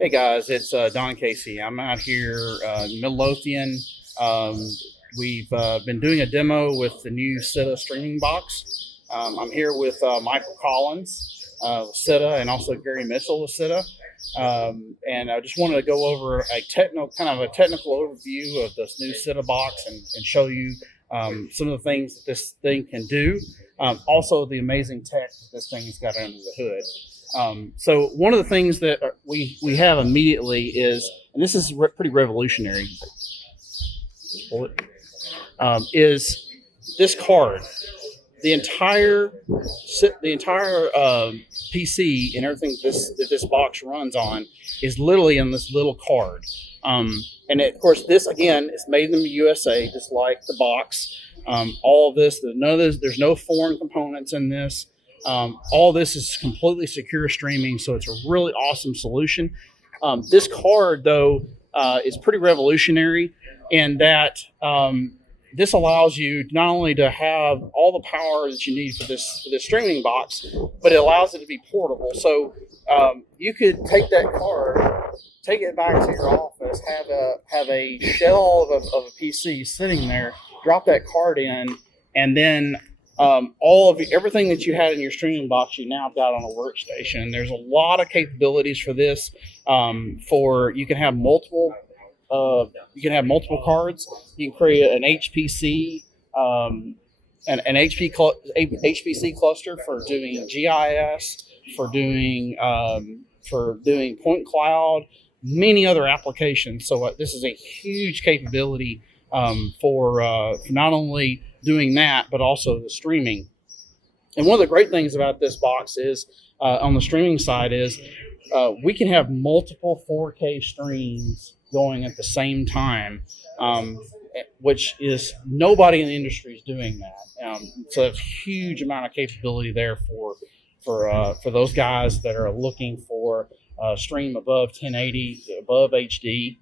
Hey guys, it's Don Casey. I'm out here in Midlothian. Um, we've been doing a demo with the new Cytta streaming box. I'm here with Michael Collins with Cytta and also Gary Mitchell with Cytta. And I just wanted to go over a technical overview of this new Cytta box and show you some of the things that this thing can do. Also, the amazing tech that this thing's got under the hood. So one of the things that we have immediately is, and this is pretty revolutionary, is this card. The entire PC and everything that this box runs on is literally in this little card. Of course, this again is made in the USA, just like the box. All of this, there's no foreign components in this. All this is completely secure streaming, so it's a really awesome solution. This card, though, is pretty revolutionary in that this allows you not only to have all the power that you need for this streaming box, but it allows it to be portable. So you could take that card, take it back to your office, have a shell of a PC sitting there, drop that card in, and then everything that you had in your streaming box, you now got on a workstation. There's a lot of capabilities for this. You can have multiple cards. You can create an HPC, HPC cluster for doing GIS, for doing point cloud, many other applications. So this is a huge capability for not only doing that, but also the streaming. And one of the great things about this box is, on the streaming side, is we can have multiple 4K streams going at the same time, which is nobody in the industry is doing that. So there's a huge amount of capability there for those guys that are looking for stream above 1080, above HD.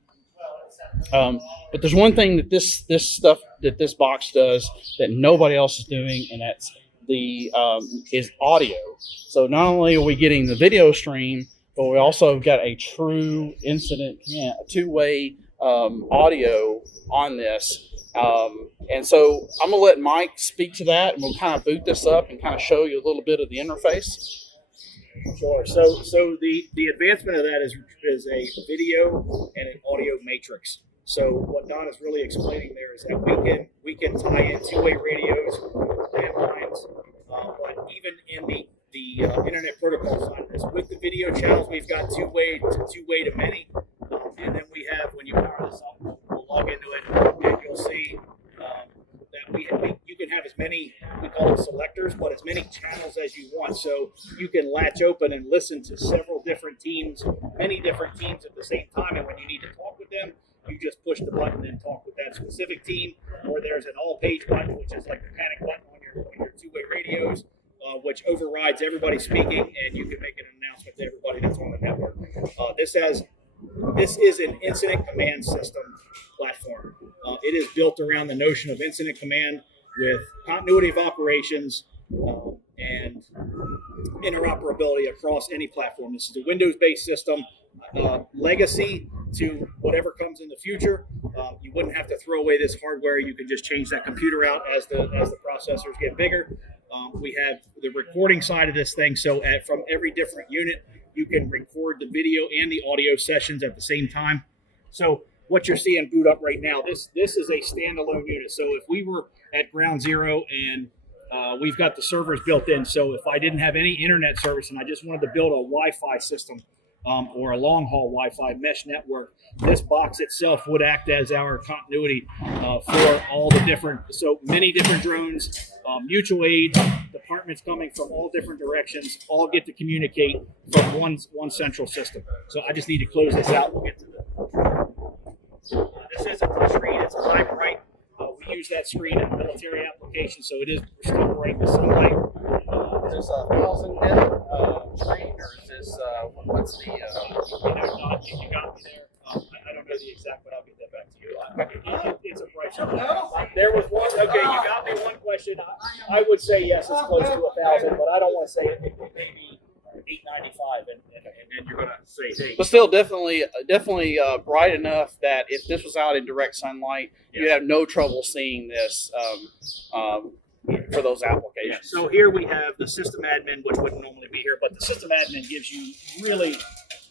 But there's one thing that this stuff that this box does that nobody else is doing, and that's is audio. So not only are we getting the video stream, but we also got a true incident command, a two-way audio on this. And so I'm gonna let Mike speak to that, and we'll kind of boot this up and kind of show you a little bit of the interface. Sure. So the advancement of that is a video and an audio matrix. So what Don is really explaining there is that we can tie in two-way radios, landlines, but even in the internet protocol side of this, with the video channels, we've got two-way to many, and then we have, when you power this up, we'll log into it, and you'll see that you can have as many, we call them selectors, but as many channels as you want. So you can latch open and listen to several different teams, many different teams at the same time. And when you need to talk with them, you just push the button and talk with that specific team. Or there's an all-page button, which is like the panic button on your two-way radios, which overrides everybody speaking, and you can make an announcement to everybody that's on the network. This is an incident command system platform. It is built around the notion of incident command with continuity of operations and interoperability across any platform. This is a Windows-based system, legacy to whatever comes in the future. You wouldn't have to throw away this hardware. You can just change that computer out as the processors get bigger. We have the recording side of this thing. So from every different unit, you can record the video and the audio sessions at the same time. So what you're seeing boot up right now, this is a standalone unit. So if we were at ground zero and we've got the servers built in, so if I didn't have any internet service and I just wanted to build a Wi-Fi system or a long-haul Wi-Fi mesh network, this box itself would act as our continuity for all the different, so many different drones, mutual aid, departments coming from all different directions, all get to communicate from one central system. So I just need to close this out and get to this isn't the screen, it's high bright. We use that screen in military applications, so it is still bright with sunlight. Is this a 1,000 nit screen, or is this what's the? You got me there. I don't know the exact, but I'll get that back to you. It's a bright screen. There was one. Okay, you got me one question. I would say yes, it's close to 1,000, but I don't want to say it. It may be 895 and and you're going to say, hey. But still, definitely bright enough that if this was out in direct sunlight, you'd have no trouble seeing this for those applications. Yeah. So here we have the system admin, which wouldn't normally be here, but the system admin gives you really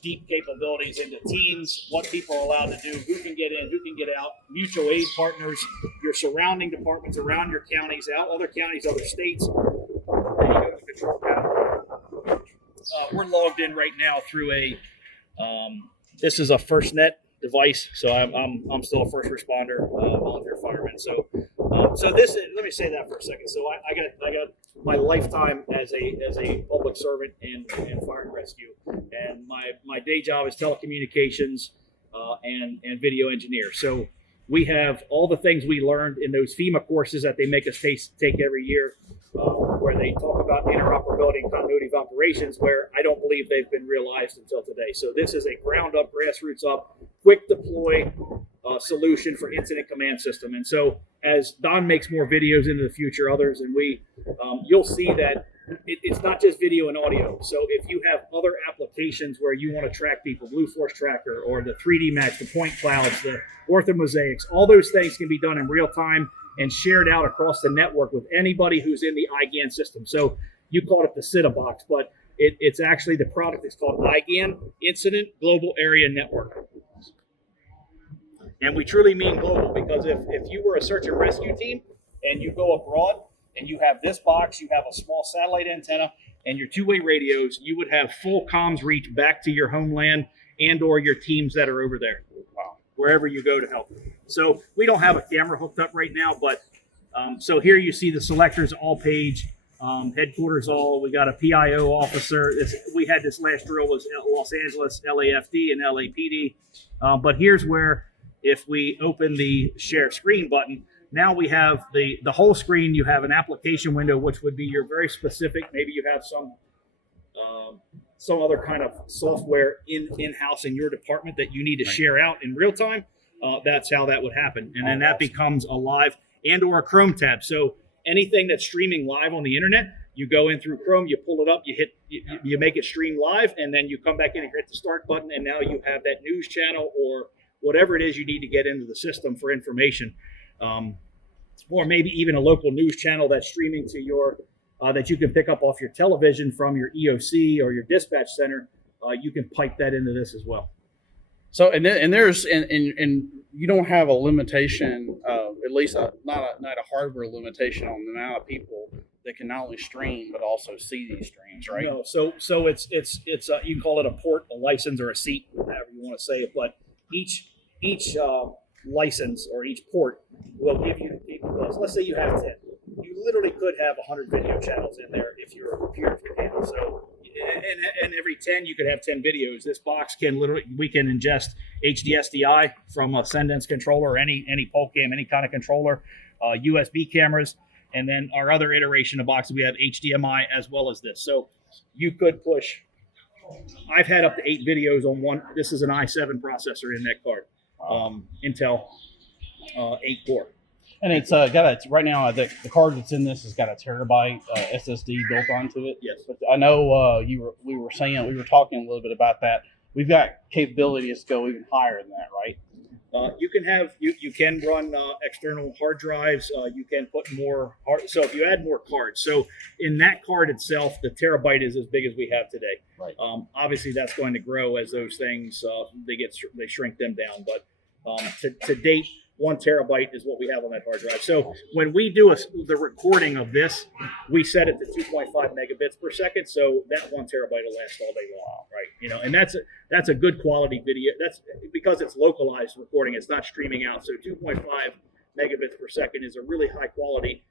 deep capabilities into teams, what people are allowed to do, who can get in, who can get out, mutual aid partners, your surrounding departments around your counties, other counties, other states. Then you go to the control panel. We're logged in right now through this is a FirstNet device, so I'm still a first responder, volunteer fireman. So this is, let me say that for a second. So I got my lifetime as a public servant in fire and rescue, and my day job is telecommunications and video engineer. So we have all the things we learned in those FEMA courses that they make us take every year, where they talk about interoperability and continuity of operations, where I don't believe they've been realized until today. So this is a ground up, grassroots up, quick deploy solution for incident command system. And so as Don makes more videos into the future, others, and you'll see that it's not just video and audio. So if you have other applications where you want to track people, Blue Force Tracker or the 3D Match, the point clouds, the orthomosaics, all those things can be done in real time and shared out across the network with anybody who's in the IGAN system. So you called it the Cytta box, but it's actually the product is called IGAN, Incident Global Area Network. And we truly mean global, because if you were a search and rescue team and you go abroad and you have this box, you have a small satellite antenna and your two-way radios, you would have full comms reach back to your homeland and or your teams that are over there. Wow. Wherever you go to help. So we don't have a camera hooked up right now, but so here you see the selectors all page, headquarters all. We got a PIO officer. We had this last drill was Los Angeles, LAFD, and LAPD. But here's where, if we open the share screen button, now we have the whole screen. You have an application window, which would be your very specific. Maybe you have some other kind of software in-house in your department that you need to share out in real time. That's how that would happen. And then that becomes a live and or a Chrome tab. So anything that's streaming live on the internet, you go in through Chrome, you pull it up, you make it stream live, and then you come back in and hit the start button, and now you have that news channel or whatever it is you need to get into the system for information. Or maybe even a local news channel that's streaming to your, that you can pick up off your television from your EOC or your dispatch center. You can pipe that into this as well. So and you don't have a limitation, at least not a hardware limitation on the amount of people that can not only stream but also see these streams, right? No, so it's you can call it a port, a license, or a seat, however you want to say it. But each license or each port will give you the capabilities. Let's say you have 10. You literally could have 100 video channels in there if you're a computer fan. So, and every 10 you could have 10 videos. This box we can ingest HDSDI from a Sendence controller, or any PoleCam, any kind of controller, USB cameras, and then our other iteration of boxes, we have HDMI as well as this. So you could push. I've had up to 8 videos on one. This is an i7 processor in that card, Intel 8 core. And it's right now the card that's in this has got a terabyte SSD built onto it. Yes. But I know we were talking a little bit about that. We've got capabilities to go even higher than that, right? You can run external hard drives. You can put more so if you add more cards. So in that card itself, the terabyte is as big as we have today. Right. Obviously, that's going to grow as those things they shrink them down. But to date, 1 terabyte is what we have on that hard drive. So when we do the recording of this, we set it to 2.5 megabits per second. So that 1 terabyte will last all day long, right? And that's a good quality video. That's because it's localized recording. It's not streaming out. So 2.5 megabits per second is a really high quality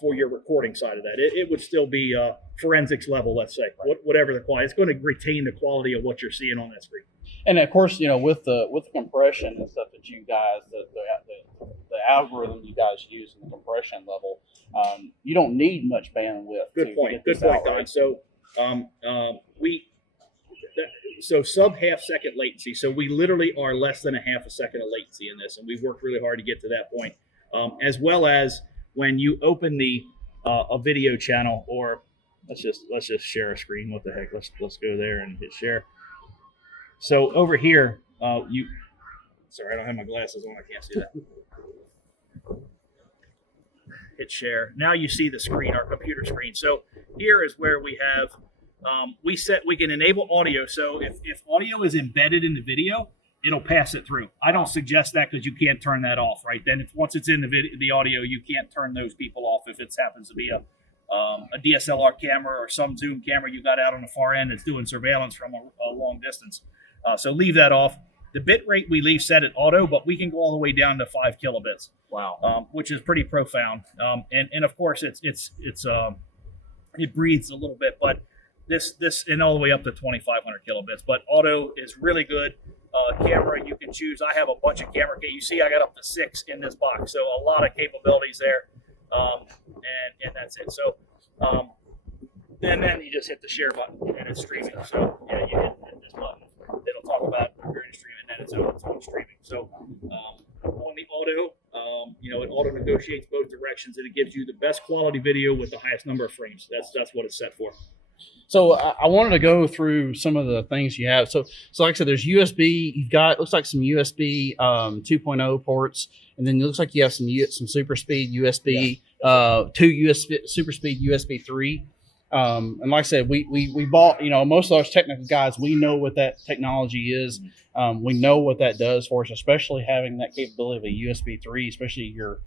for your recording side of that. It would still be forensics level, let's say, whatever the quality. It's going to retain the quality of what you're seeing on that screen. And of course, with the compression and stuff that you guys, the algorithm you guys use in the compression level, you don't need much bandwidth. Good point, Don. So so sub half second latency. So we literally are less than a half a second of latency in this, and we've worked really hard to get to that point. As well as when you open a video channel, or let's just share a screen. What the heck? Let's go there and hit share. So over here, sorry, I don't have my glasses on. I can't see that. Hit share. Now you see the screen, our computer screen. So here is where we have, we can enable audio. So if audio is embedded in the video, it'll pass it through. I don't suggest that because you can't turn that off, right? Then once it's in the audio, you can't turn those people off if it happens to be a DSLR camera or some zoom camera you got out on the far end that's doing surveillance from a long distance. So leave that off. The bit rate we leave set at auto, but we can go all the way down to 5 kilobits. Wow. Which is pretty profound. And of course it breathes a little bit, but this and all the way up to 2,500 kilobits. But auto is really good. Camera you can choose. I have a bunch of camera. You see, I got up to 6 in this box, so a lot of capabilities there. And that's it. So, and then you just hit the share button and it's streaming. So yeah, you hit this button. It'll talk about if you're going to stream it, and then it's on streaming. So on the auto, it auto negotiates both directions, and it gives you the best quality video with the highest number of frames. That's what it's set for. So I wanted to go through some of the things you have. So like I said, there's USB. You've got, looks like some USB 2.0 ports, and then it looks like you have some super speed USB, two USB super speed USB 3. And like I said, we bought, most of those technical guys, we know what that technology is. We know what that does for us, especially having that capability of a USB 3, especially your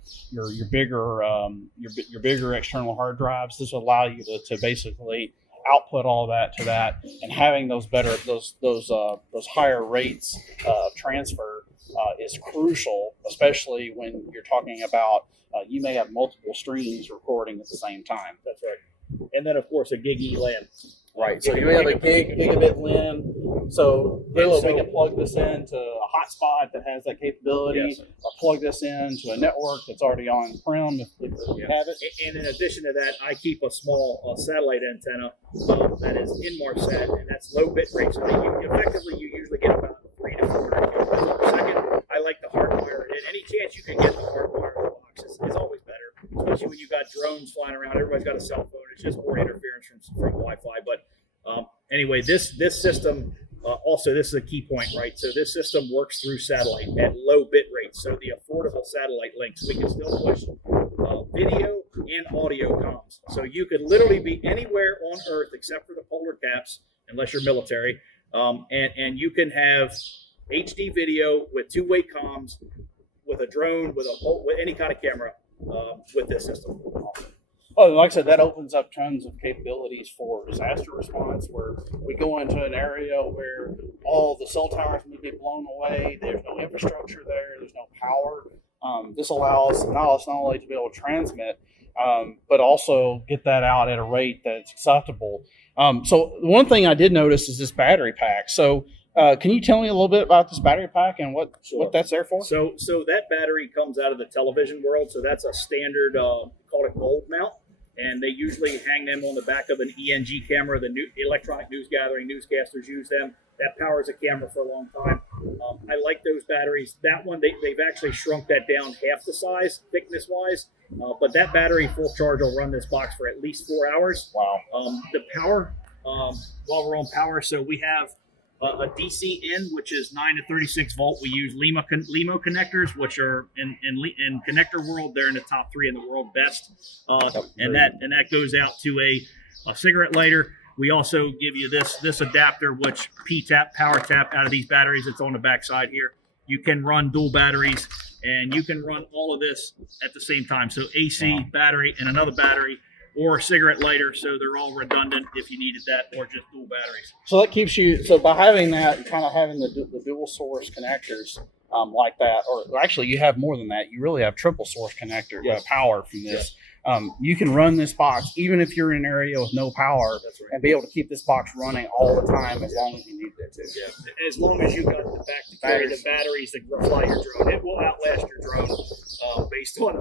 bigger external hard drives. This will allow you to basically output all that to that, and having those higher rates of transfer is crucial, especially when you're talking about you may have multiple streams recording at the same time. That's right. And then of course a gig LAN. Right. So you may have a gigabit LAN. So really we can plug this into a hotspot that has that capability, yes, or plug this into a network that's already on-prem if you have it. And in addition to that, I keep a small satellite antenna that is Inmarsat, and that's low bit rate. So you usually get about 3 to 400 kilobits per second. I like the hardwire. And any chance you can get the hardwire in the box is always better, especially when you got drones flying around. Everybody's got a cell phone. It's just more interference from Wi-Fi. But anyway, this system, also this is a key point, right? So this system works through satellite at low bit rates. So the affordable satellite links, we can still push video and audio comms. So you could literally be anywhere on Earth except for the polar caps, unless you're military, and you can have HD video with two-way comms, with a drone, with any kind of camera, with this system. Oh, like I said, that opens up tons of capabilities for disaster response, where we go into an area where all the cell towers may be blown away. There's no infrastructure there. There's no power. This allows not only to be able to transmit, but also get that out at a rate that's acceptable. So one thing I did notice is this battery pack. So can you tell me a little bit about this battery pack and what that's there for? So that battery comes out of the television world. So that's a standard, called a gold mount. And they usually hang them on the back of an ENG camera. The electronic news gathering newscasters use them. That powers a camera for a long time. I like those batteries. That one, they've actually shrunk that down half the size, thickness-wise. But that battery, full charge, will run this box for at least 4 hours. Wow. The power, while we're on power, so we have a DC in, which is 9 to 36 volt. We use Limo connectors, which are in connector world, they're in the top 3 in the world best. And that goes out to a cigarette lighter. We also give you this adapter, which P-tap, power tap out of these batteries. It's on the back side here. You can run dual batteries, and you can run all of this at the same time. So AC, battery, and another battery, or a cigarette lighter, so they're all redundant if you needed that, or just dual batteries. So that keeps you, so by having that, kind of having the dual source connectors like that, or actually you have more than that, you really have triple source connector power from this. You can run this box even if you're in an area with no power, and be able to keep this box running all the time as long as you need it to. Yeah. As long as you got the back to carry the batteries that fly your drone, it will outlast your drone based on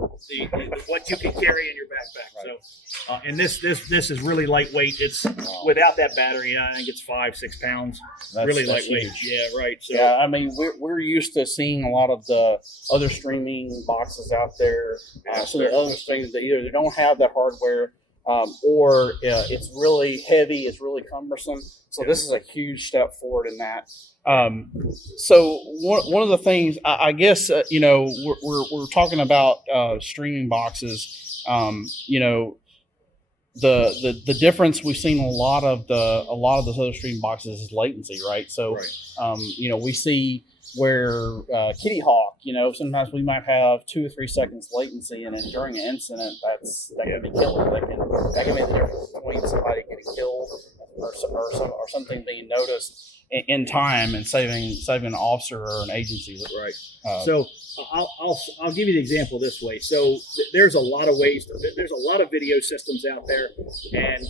what you can carry in your backpack. Right. So, and this is really lightweight. It's without that battery, I think it's 5-6 pounds. Really lightweight. Huge. Yeah, right. So, yeah, I mean we're used to seeing a lot of the other streaming boxes out there. So the other things that either they don't have that hardware, or it's really heavy, it's really cumbersome. So this is a huge step forward in that. So one of the things I guess we're talking about streaming boxes. The difference we've seen in a lot of those other streaming boxes is latency, right? So we see where Kitty Hawk, sometimes we might have 2 or 3 seconds latency, and then during an incident, that can be killing. That can make the difference between somebody getting killed or something being noticed in time and saving an officer or an agency. Right. So I'll give you the example this way. So there's a lot of ways. There's a lot of video systems out there, and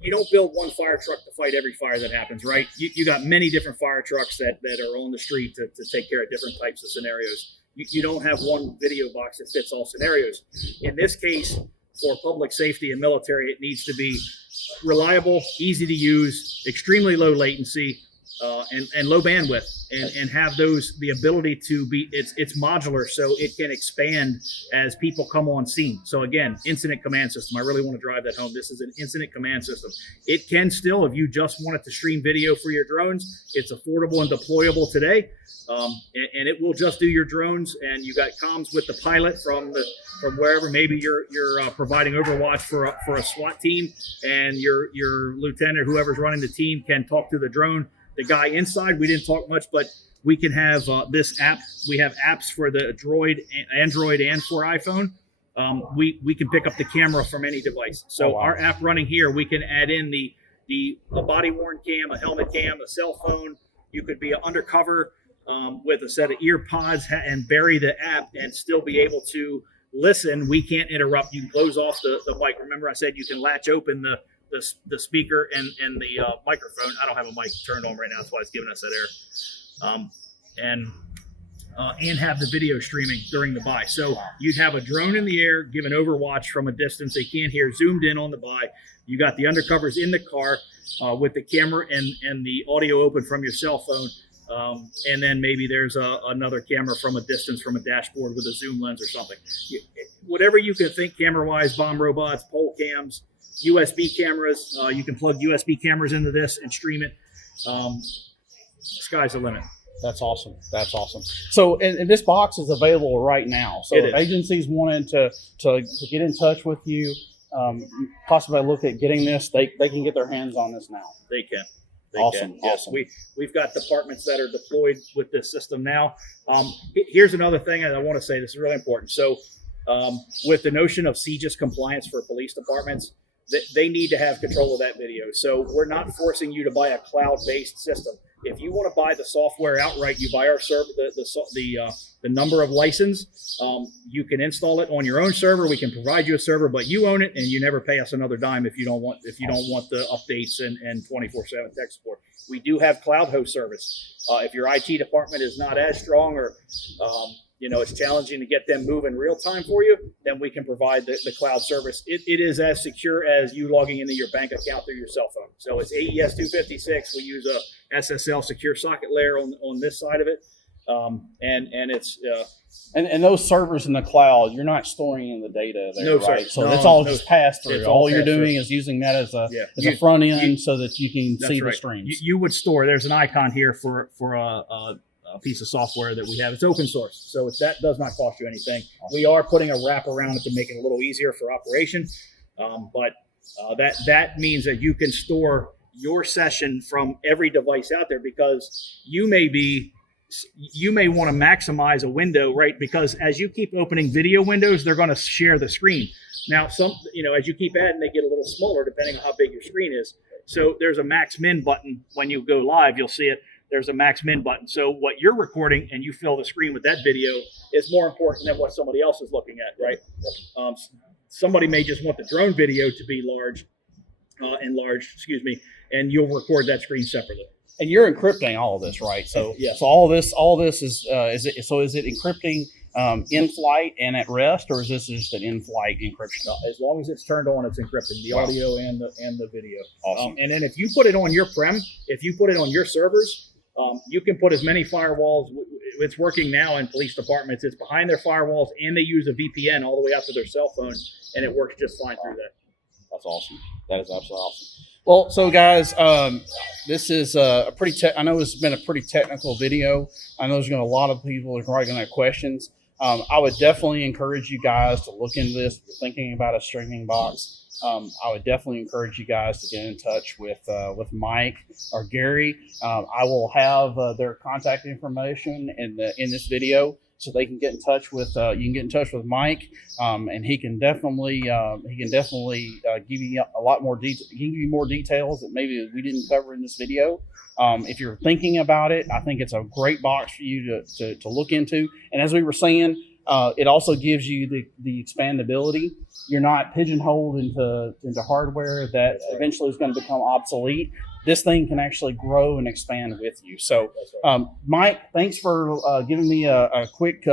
you don't build one fire truck to fight every fire that happens, right? You got many different fire trucks that are on the street to take care of different types of scenarios. You don't have one video box that fits all scenarios. In this case, for public safety and military, it needs to be reliable, easy to use, extremely low latency, and low bandwidth, and have the ability to be, it's modular, so it can expand as people come on scene. So again, incident command system. I really want to drive that home. This is an incident command system. It can still, if you just wanted to stream video for your drones, it's affordable and deployable today. And it will just do your drones, and you got comms with the pilot from wherever. Maybe you're providing Overwatch for a SWAT team, and your lieutenant, whoever's running the team, can talk to the drone. The guy inside, we didn't talk much, but we can have this app. We have apps for the Android and for iPhone. We can pick up the camera from any device. So our app running here, we can add in a body worn cam, a helmet cam, a cell phone. You could be undercover with a set of ear pods and bury the app and still be able to listen. We can't interrupt. You can close off the mic. Remember I said you can latch open the speaker and the microphone. I don't have a mic turned on right now. That's why it's giving us that error. And have the video streaming during the buy. So you'd have a drone in the air, giving Overwatch from a distance. They can't hear, zoomed in on the buy. You got the undercovers in the car with the camera and the audio open from your cell phone. And then maybe there's another camera from a distance from a dashboard with a zoom lens or something. Whatever you can think camera-wise, bomb robots, pole cams, USB cameras. You can plug USB cameras into this and stream it. Sky's the limit. That's awesome. So, and this box is available right now. So if agencies wanted to get in touch with you, possibly look at getting this, they can get their hands on this now. They can. Awesome. Yes, we've got departments that are deployed with this system now. Here's another thing I want to say. This is really important. So with the notion of CJIS compliance for police departments, they need to have control of that video. So we're not forcing you to buy a cloud-based system. If you want to buy the software outright, you buy our server, the number of license. You can install it on your own server. We can provide you a server, but you own it, and you never pay us another dime if you don't want the updates and 24/7 tech support. We do have cloud host service. If your IT department is not as strong, or it's challenging to get them moving real time for you, then we can provide the cloud service. It is as secure as you logging into your bank account through your cell phone. So it's AES 256. We use a SSL secure socket layer on this side of it. And it's and those servers in the cloud, you're not storing in the data there, no, right? Sir. So it's all just passed through. All you're doing through. Is using that as a front end so that you can see the streams. You would store. There's an icon here for a piece of software that we have. It's open source, so that does not cost you anything. Awesome. We are putting a wrap around it to make it a little easier for operation, but that means that you can store your session from every device out there, because you may want to maximize a window, right? Because as you keep opening video windows, they're going to share the screen. Now, as you keep adding, they get a little smaller depending on how big your screen is. So there's a max min button. When you go live, you'll see it. There's a max min button. So what you're recording and you fill the screen with that video is more important than what somebody else is looking at, right? Somebody may just want the drone video to be large, and you'll record that screen separately. And you're encrypting all of this, right? So, yes. So all this is it encrypting in flight and at rest, or is this just an in-flight encryption? No, as long as it's turned on, it's encrypting the audio and the video. Awesome. And then if you put it on your if you put it on your servers, you can put as many firewalls. It's working now in police departments. It's behind their firewalls, and they use a VPN all the way out to their cell phone, and it works just fine through that. That's awesome. That is absolutely awesome. Well, so guys, this is a pretty. I know it's been a pretty technical video. I know there's going to a lot of people are probably going to have questions. I would definitely encourage you guys to look into this. If you're thinking about a streaming box, I would definitely encourage you guys to get in touch with Mike or Gary. I will have their contact information in this video, so they can get in touch with. You can get in touch with Mike, and he can definitely give you a lot more detail. Give you more details that maybe we didn't cover in this video. If you're thinking about it, I think it's a great box for you to look into. And as we were saying, it also gives you the expandability. You're not pigeonholed into hardware that eventually is going to become obsolete. This thing can actually grow and expand with you. So, Mike, thanks for giving me a quick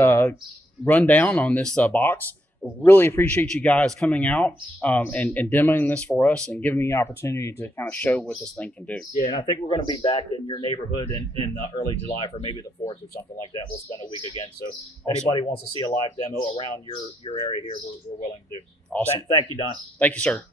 rundown on this box. Really appreciate you guys coming out and demoing this for us and giving me the opportunity to kind of show what this thing can do. Yeah, and I think we're going to be back in your neighborhood in early July for maybe the 4th or something like that. We'll spend a week again. So if anybody wants to see a live demo around your area here, we're willing to do. Awesome. Thank you, Don. Thank you, sir.